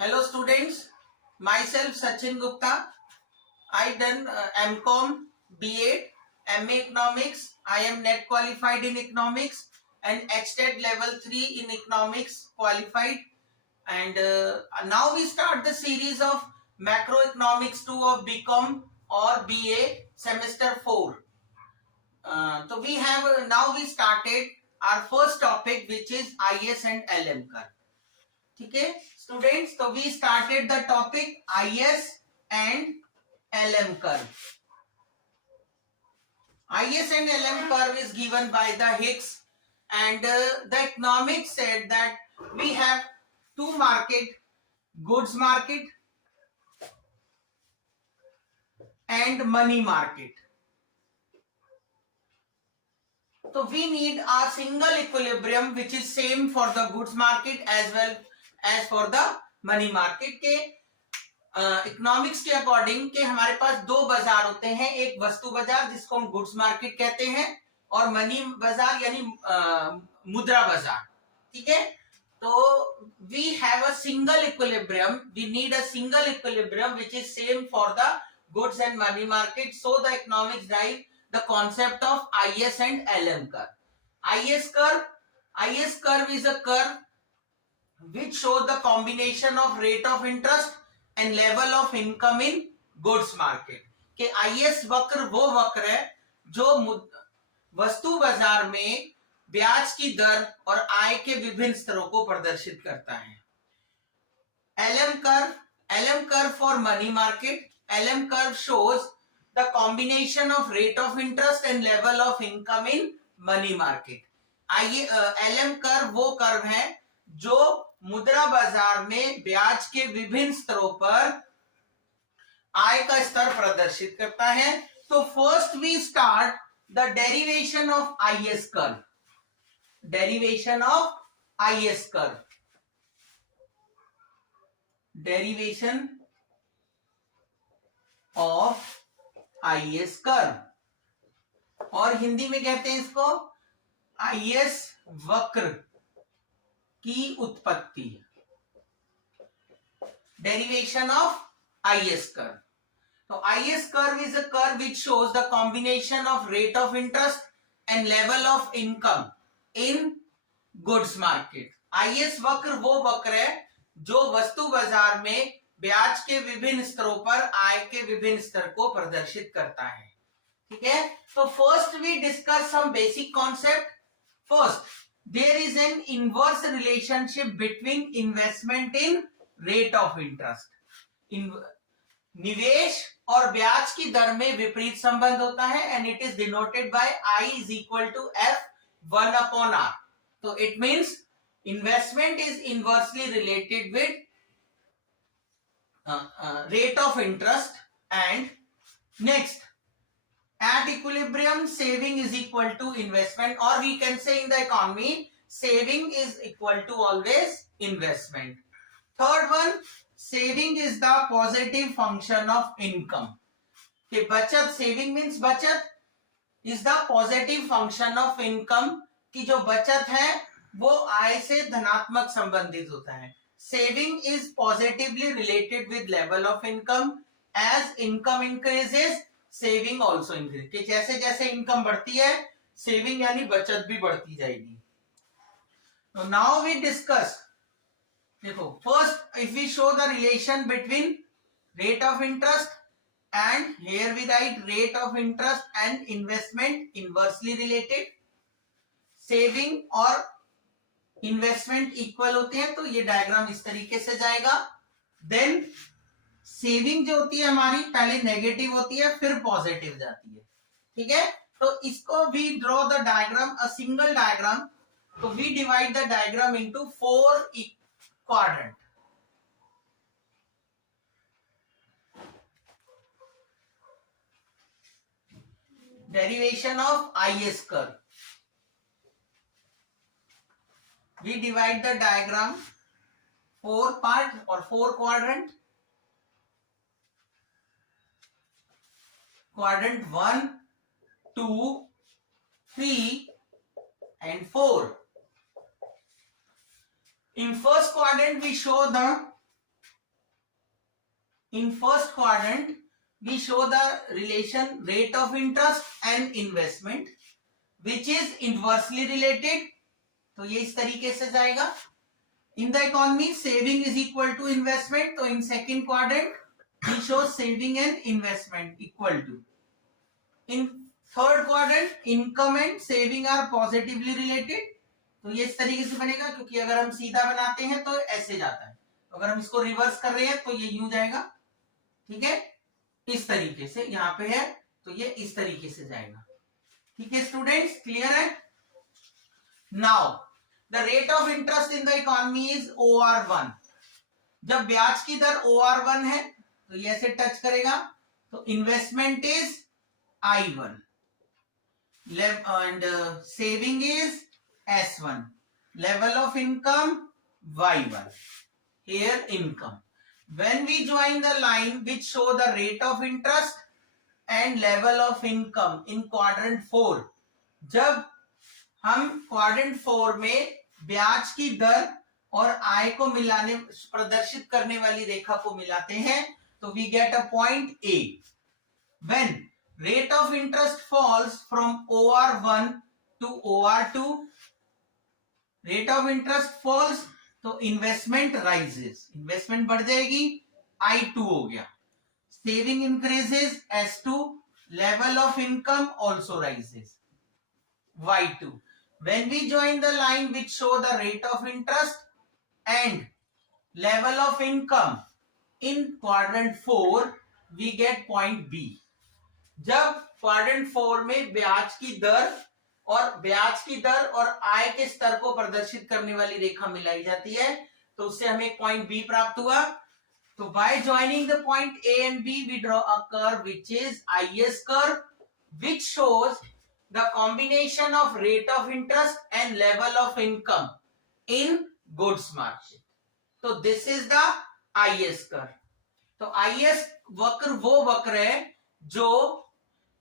Hello students, myself Sachin Gupta. I done MCom, B.Ed, MA Economics. I am net qualified in economics and HTED level 3 in economics qualified. And now we start the series of macroeconomics 2 of BCom or BA semester 4. So we have now we started our first topic, which is IS and LM curve. ठीक है students, तो we started the topic IS and LM curve. IS and LM curve is given by the Hicks, and the economics said that we have two market, goods market and money market. So we need a single equilibrium which is same for the goods market as well as for the money market. के economics के according के हमारे पास दो बाजार होते हैं, एक वस्तु बाजार जिसको हम गुड्स मार्केट कहते हैं और मनी बाजार यानी मुद्रा बाजार. ठीक है, तो we have a single equilibrium, we need a single equilibrium which is same for the goods and money market. So the economics drive the concept of IS and LM curve. IS curve is a curve which shows the combination of rate of interest and level of income in goods market. कि IS वक्र वो वक्र है जो वस्तु बाजार में ब्याज की दर और आय के विभिन्न स्तरों को प्रदर्शित करता है. LM curve for money market. LM curve shows the combination of rate of interest and level of income in money market. LM curve वो कर्व है जो मुद्रा बाजार में ब्याज के विभिन्न स्तरों पर आय का स्तर प्रदर्शित करता है. तो first we start the derivation of IS curve. Derivation of IS curve. Derivation of IS curve, और हिंदी में कहते हैं इसको IS वक्र की उत्पत्ति. Derivation of IS curve. तो IS curve is a curve which shows the combination of rate of interest and level of income in goods market. IS वक्र वो वक्र है जो वस्तु बाजार में ब्याज के विभिन्न स्तरों पर आय के विभिन्न स्तर को प्रदर्शित करता है. ठीक है, तो first we discuss some basic concept. First, there is an inverse relationship between investment in rate of interest. निवेश और ब्याज की दर में विपरीत संबंध होता है and it is denoted by I is equal to F1/R. तो it means investment is inversely related with rate of interest, and next at equilibrium saving is equal to investment, or we can say in the economy saving is equal to always investment. Third one, saving is the positive function of income. कि बचत, saving means बचत is the positive function of income, कि जो बचत है वो आय से धनात्मक संबंधित होता है. Saving is positively related with level of income. As income increases, saving also increases. कि जैसे जैसे इनकम बढ़ती है, सेविंग यानी बचत भी बढ़ती जाएगी. So now we discuss. देखो, first if we show the relation between rate of interest, and here we write rate of interest and investment inversely related. Saving और इन्वेस्टमेंट इक्वल होते हैं, तो ये डायग्राम इस तरीके से जाएगा. देन सेविंग जो होती है हमारी पहले नेगेटिव होती है फिर पॉजिटिव जाती है. ठीक है, तो इसको we draw the diagram, a single diagram. तो we divide the diagram into 4 quadrant. Derivation of IS curve. We divide the diagram 4 part or 4 quadrant. Quadrant 1, 2, 3 and 4. In first quadrant we show the in first quadrant we show the relation rate of interest and investment which is inversely related, तो ये इस तरीके से जाएगा. In the economy saving is equal to investment, तो in second quadrant we show saving and investment equal to. In third quadrant income and saving are positively related, तो ये इस तरीके से बनेगा, क्योंकि अगर हम सीधा बनाते हैं तो ऐसे जाता है, तो अगर हम इसको रिवर्स कर रहे हैं तो ये यूं जाएगा. ठीक है, इस तरीके से यहां पे है तो ये इस तरीके से जाएगा. ठीक है स्टूडेंट्स, क्लियर है? Now the rate of interest in the economy is OR1. जब ब्याज की दर OR1 है तो ये ऐसे टच करेगा, तो investment is I1 and saving is S1. Level of income Y1. Here income. When we join the line which show the rate of interest and level of income in quadrant 4, जब हम quadrant 4 में ब्याज की दर और आय को मिलाने प्रदर्शित करने वाली रेखा को मिलाते हैं तो we get a point A. When rate of interest falls from OR1 to OR2, rate of interest falls तो इन्वेस्टमेंट राइजेस, इन्वेस्टमेंट बढ़ जाएगी, I2 हो गया. Saving increases S2, level of income also rises Y2. When we join the line which show the rate of interest and level of income in quadrant 4, we get point B. जब quadrant 4 में ब्याज की दर और आय के स्तर को प्रदर्शित करने वाली रेखा मिलाई जाती है तो उससे हमें एक पॉइंट बी प्राप्त हुआ. तो by joining the point A and B we draw a curve which is IS curve which shows the combination of rate of interest and level of income in goods market. तो this is the IS curve. तो IS वक्र वो वक्र है जो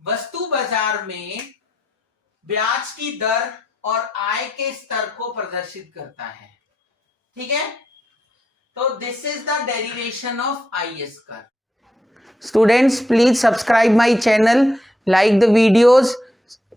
वस्तु बाजार में ब्याज की दर और आय के स्तर को प्रदर्शित करता है. ठीक है, तो this is the derivation of IS curve. Students please subscribe my channel, like the videos,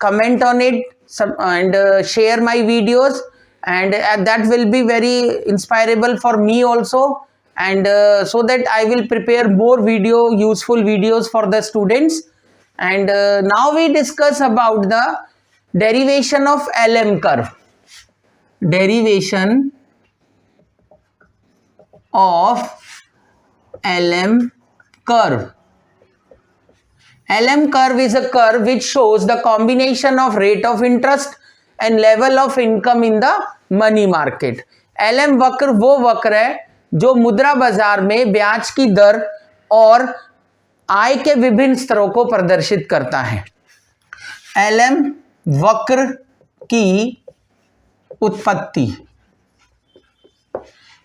comment on it and share my videos, and that will be very inspirable for me also, and so that I will prepare more useful videos for the students. And now we discuss about the derivation of LM curve. Derivation of LM curve. LM curve is a curve which shows the combination of rate of interest and level of income in the money market. LM वक्र वो वक्र है जो मुद्रा बाजार में ब्याज की दर और आय के विभिन्न स्तरों को प्रदर्शित करता है. LM वक्र की उत्पत्ति.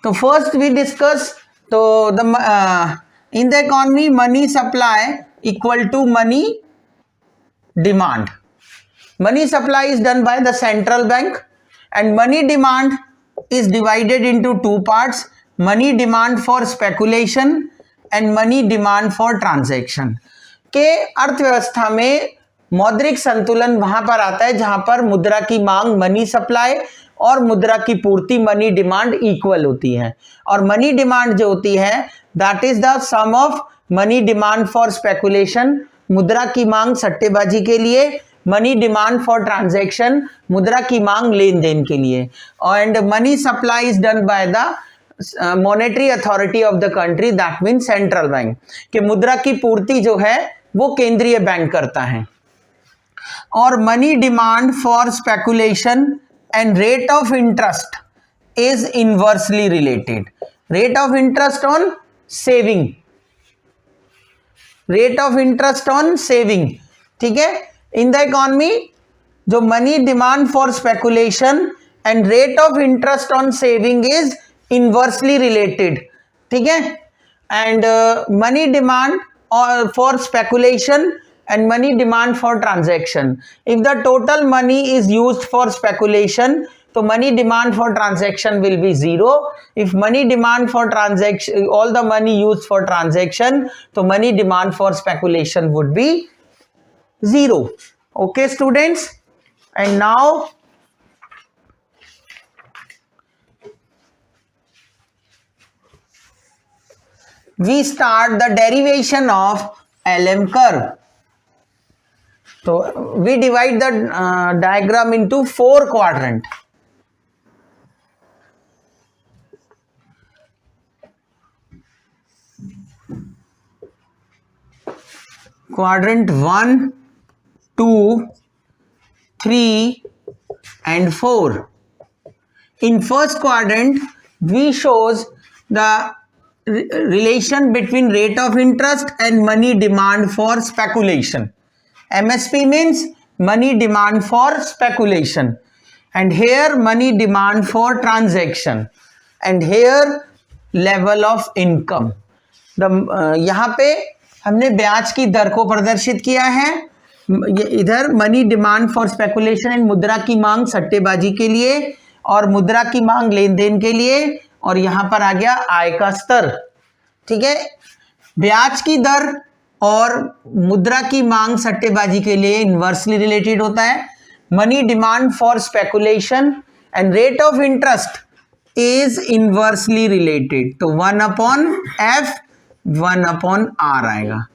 तो फर्स्ट वी डिस्कस, तो in the economy money supply equal to money demand. Money supply is done by the central bank and money demand is divided into two parts, money demand for speculation and money demand for transaction. के अर्थव्यवस्था में मौद्रिक संतुलन वहां पर आता है जहां पर मुद्रा की मांग मनी सप्लाई और मुद्रा की पूर्ति मनी डिमांड इक्वल होती है. और मनी डिमांड जो होती है that is the sum of money demand for speculation, मुद्रा की मांग सट्टेबाजी के लिए, मनी डिमांड फॉर ट्रांजैक्शन, मुद्रा की मांग लेन देन के लिए. And money supply is done by the monetary authority of the country, that mean central bank. कि मुद्रा की पूर्ति जो है वो केंद्रीय बैंक करता है. और money demand for speculation and rate of interest is inversely related. Rate of interest on saving, rate of interest on saving. ठीक है, इन द इकोनॉमी जो money demand for speculation and rate of interest on saving is inversely related. ठीक है, and money demand for speculation and money demand for transaction. If the total money is used for speculation, तो money demand for transaction will be zero. If money demand for transaction, all the money use for transaction, तो money demand for speculation would be zero. Okay students, and now we start the derivation of LM curve. So we divide the diagram into 4 quadrant. Quadrant 1, 2, 3 and 4. In first quadrant we shows the relation between rate of interest and money demand for speculation. MSP means money demand for speculation, and here money demand for transaction, and here level of income. यहाँ पे हमने ब्याज की दर को प्रदर्शित किया है. इधर money demand for speculation and मुद्रा की मांग सट्टेबाजी के लिए और मुद्रा की मांग लेन देन के लिए, और यहां पर आ गया आय का स्तर. ठीक है, ब्याज की दर और मुद्रा की मांग सट्टेबाजी के लिए इनवर्सली रिलेटेड होता है. Money demand for speculation and rate of interest is inversely related. तो 1/f 1/r आएगा.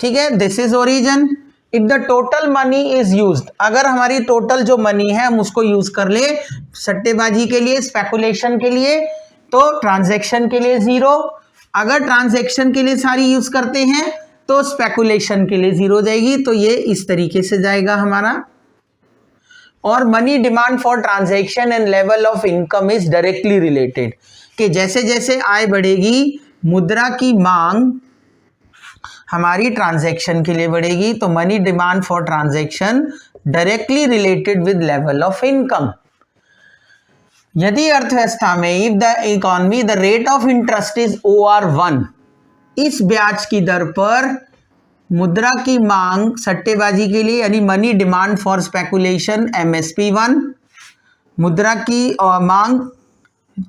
ठीक है, this is origin. If the total money is used, अगर हमारी टोटल जो मनी है हम उसको यूज कर ले सट्टेबाजी के लिए, स्पेकुलेशन के लिए, तो ट्रांजैक्शन के लिए जीरो. अगर ट्रांजैक्शन के लिए सारी यूज करते हैं तो स्पेकुलेशन के लिए जीरो जाएगी. तो ये इस तरीके से जाएगा हमारा. और money demand for transaction and level of income is directly related, कि जैसे जैसे आय बढ़ेगी मुद्रा की मांग हमारी ट्रांजैक्शन के लिए बढ़ेगी. तो money demand for transaction directly related with level of income. यदि अर्थव्यवस्था में if the economy the rate of interest is OR1, इस ब्याज की दर पर मुद्रा की मांग सट्टेबाजी के लिए यानी money demand for speculation MSP1, मुद्रा की मांग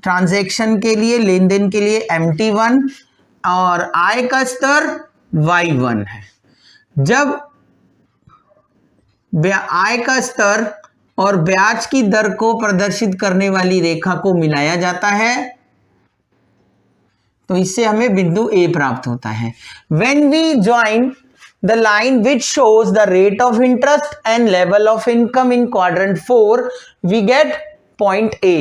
ट्रांजैक्शन के लिए लेन देन के लिए MT1, और आय का स्तर Y1 है. जब आय का स्तर और ब्याज की दर को प्रदर्शित करने वाली रेखा को मिलाया जाता है तो इससे हमें बिंदु A प्राप्त होता है. When we join the line which shows the rate of interest and level of income in quadrant 4, we get point A.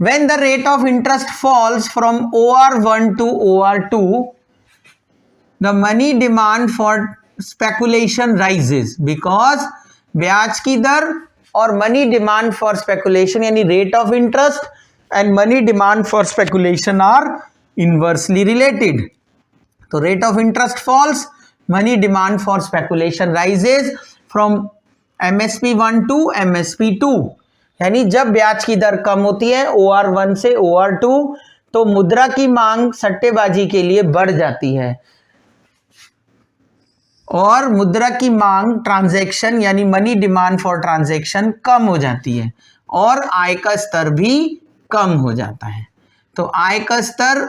When the rate of interest falls from OR1 to OR2, the money demand for speculation rises, because ब्याज की दर और money demand for speculation यानी rate of interest and money demand for speculation are inversely related. तो rate of interest falls, money demand for speculation rises from MSP1 to MSP2. यानी जब ब्याज की दर कम होती है OR1 से OR2 तो मुद्रा की मांग सट्टेबाजी के लिए बढ़ जाती है और मुद्रा की मांग ट्रांजैक्शन यानी मनी डिमांड फॉर ट्रांजैक्शन कम हो जाती है और आय का स्तर भी कम हो जाता है. तो आय का स्तर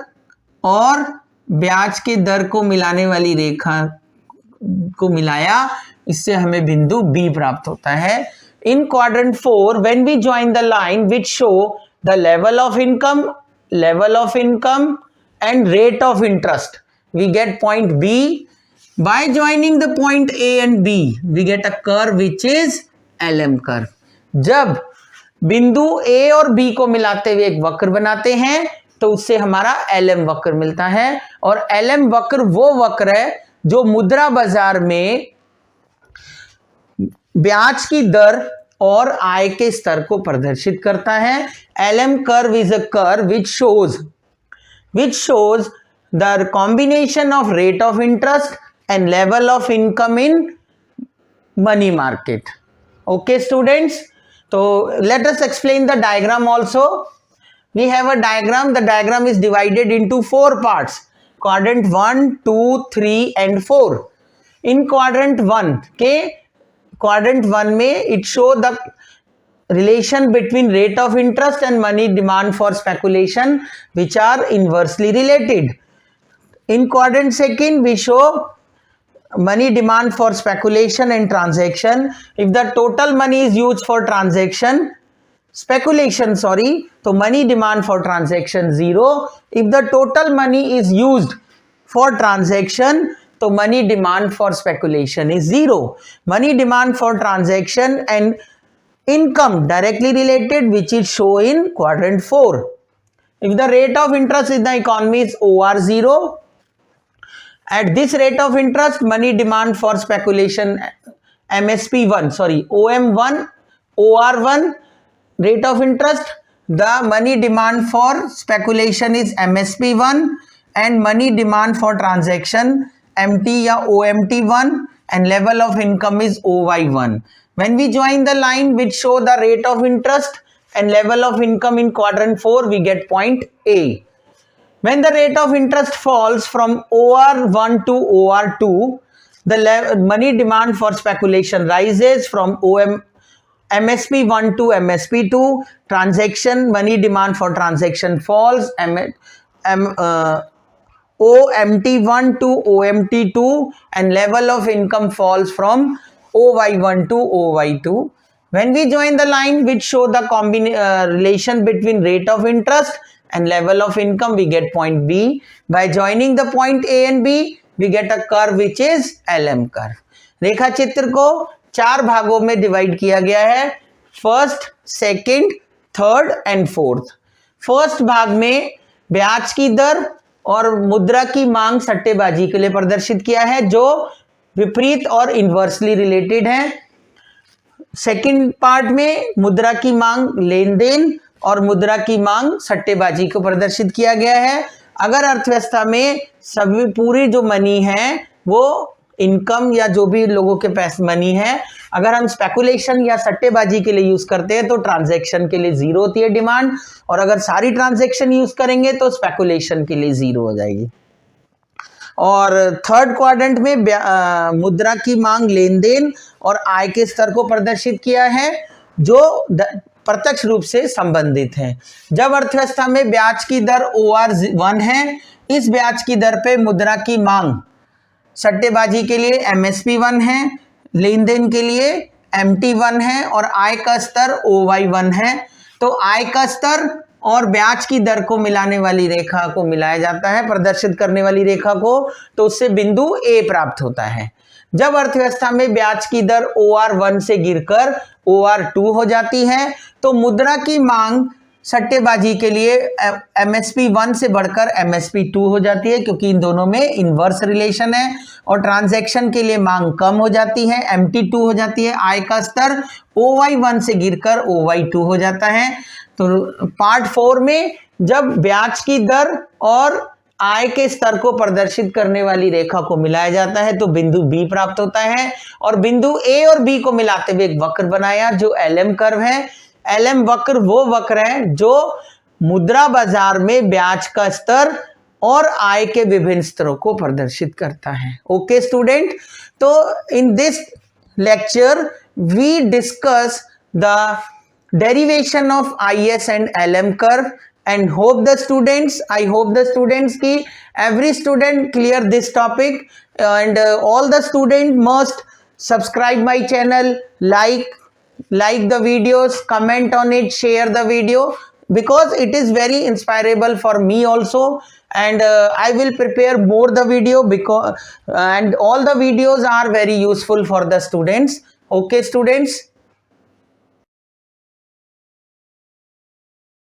और ब्याज के दर को मिलाने वाली रेखा को मिलाया, इससे हमें बिंदु B प्राप्त होता है. In quadrant 4, when we join the line which show the level of income and rate of interest, we get point B. By joining the point A and B, we get a curve which is LM curve. जब बिंदु A और B को मिलाते हुए एक वक्र बनाते हैं तो उससे हमारा LM वक्र मिलता है और LM वक्र वो वक्र है जो मुद्रा बाजार में ब्याज की दर और आय के स्तर को प्रदर्शित करता है. LM curve is a curve which shows the combination of rate of interest and level of income in money market. Okay students, so let us explain the diagram also. We have a diagram. The diagram is divided into 4 parts: quadrant 1, 2, 3 and 4. In quadrant 1 में it show the relation between rate of interest and money demand for speculation, which are inversely related. In quadrant second, we show money demand for speculation and transaction. If the total money is used for speculation, so money demand for transaction 0. If the total money is used for transaction, so money demand for speculation is 0. Money demand for transaction and income directly related, which is shown in quadrant 4. If the rate of interest in the economy is OR0, at this rate of interest, money demand for speculation OM1, OR1 rate of interest, the money demand for speculation is MSP1 and money demand for transaction MT या OMT1 and level of income is OY1. When we join the line which show the rate of interest and level of income in quadrant 4, we get point A. When the rate of interest falls from OR1 to OR2, the money demand for speculation rises from MSP1 to MSP2. Transaction money demand for transaction falls OMT1 to OMT2 and level of income falls from OY1 to OY2. When we join the line which show the relation between rate of interest and level of income, we get point B. By joining the point A and B, we get a curve which is LM curve. रेखा चित्र को 4 भागों में divide किया गया है, first, second, third and fourth. First भाग में ब्याज की दर और मुद्रा की मांग सट्टेबाजी के लिए प्रदर्शित किया है जो विपरीत और इन्वर्सली रिलेटेड है. सेकंड पार्ट में मुद्रा की मांग लेन देन और मुद्रा की मांग सट्टेबाजी को प्रदर्शित किया गया है. अगर अर्थव्यवस्था में सभी पूरी जो मनी है वो इनकम या जो भी लोगों के पास मनी है, अगर हम स्पेकुलेशन या सट्टेबाजी के लिए यूज करते हैं तो ट्रांजैक्शन के लिए 0 होती है डिमांड, और अगर सारी ट्रांजैक्शन यूज करेंगे तो स्पेकुलेशन के लिए 0 हो जाएगी. और थर्ड क्वाड्रेंट में मुद्रा की मांग लेन देन और आय के स्तर को प्रदर्शित किया है जो प्रत्यक्ष रूप से संबंधित है. जब अर्थव्यवस्था में ब्याज की दर OR1 है, इस ब्याज की दर पे मुद्रा की मांग सट्टेबाजी के लिए MSP1 है, लेन देन के लिए MT1 है और आय का स्तर OY1 है. तो आय का स्तर और ब्याज की दर को मिलाने वाली रेखा को मिलाया जाता है, प्रदर्शित करने वाली रेखा को, तो उससे बिंदु A प्राप्त होता है. जब अर्थव्यवस्था में ब्याज की दर OR1 से गिरकर OR2 हो जाती है तो मुद्रा की मांग सट्टेबाजी के लिए MSP1 से बढ़कर MSP2 हो जाती है, क्योंकि इन दोनों में इन्वर्स रिलेशन है. और ट्रांजैक्शन के लिए मांग कम हो जाती है, MT2 हो जाती है. आय का स्तर OY1 से गिरकर OY2 हो जाता है. तो पार्ट 4 में जब ब्याज की दर और आय के स्तर को प्रदर्शित करने वाली रेखा को मिलाया जाता है तो बिंदु B प्राप्त होता है. और बिंदु A और B को मिलाते हुए एक वक्र बनाया जो LM कर्व है. LM वक्र वो वक्र है जो मुद्रा बाजार में ब्याज का स्तर और आय के विभिन्न स्तरों को प्रदर्शित करता है. ओके स्टूडेंट, तो in this lecture we discuss the derivation of IS and LM curve and hope the students ki every student clear this topic and all the student must subscribe my channel, like the videos, comment on it, share the video, because it is very inspirable for me also, and I will prepare more the video because and all the videos are very useful for the students. Okay students.